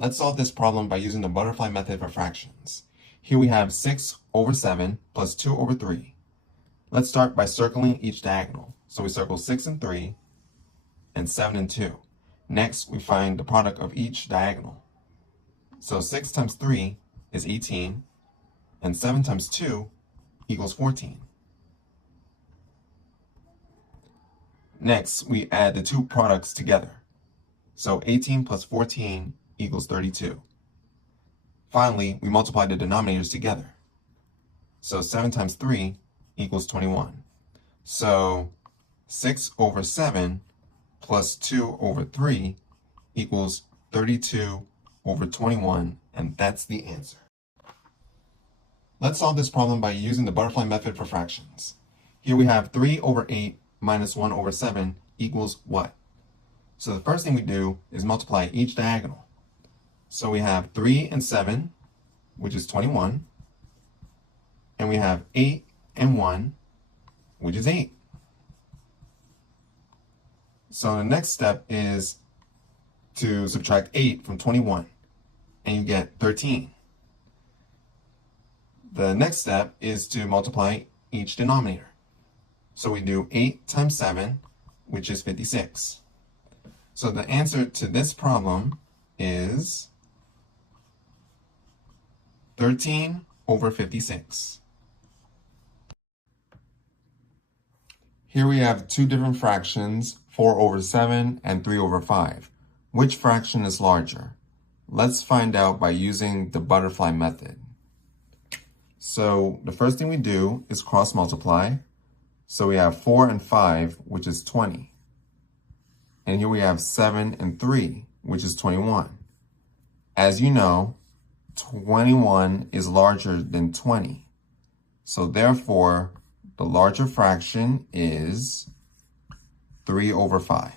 Let's solve this problem by using the butterfly method for fractions. Here we have 6 over 7 plus 2 over 3. Let's start by circling each diagonal. So we circle 6 and 3 and 7 and 2. Next, we find the product of each diagonal. So 6 times 3 is 18 and 7 times 2 equals 14. Next, we add the two products together. So 18 plus 14 equals 32. Finally, we multiply the denominators together. So 7 times 3 equals 21. So 6 over 7 plus 2 over 3 equals 32 over 21, and that's the answer. Let's solve this problem by using the butterfly method for fractions. Here we have 3 over 8 minus 1 over 7 equals what? So the first thing we do is multiply each diagonal. So we have 3 and 7, which is 21. And we have 8 and 1, which is 8. So the next step is to subtract 8 from 21, and you get 13. The next step is to multiply each denominator. So we do 8 times 7, which is 56. So the answer to this problem is 13 over 56. Here we have two different fractions, 4 over 7 and 3 over 5. Which fraction is larger? Let's find out by using the butterfly method. So the first thing we do is cross multiply. So we have 4 and 5, which is 20. And here we have 7 and 3, which is 21. As you know, 21 is larger than 20. So therefore, the larger fraction is 3 over 5.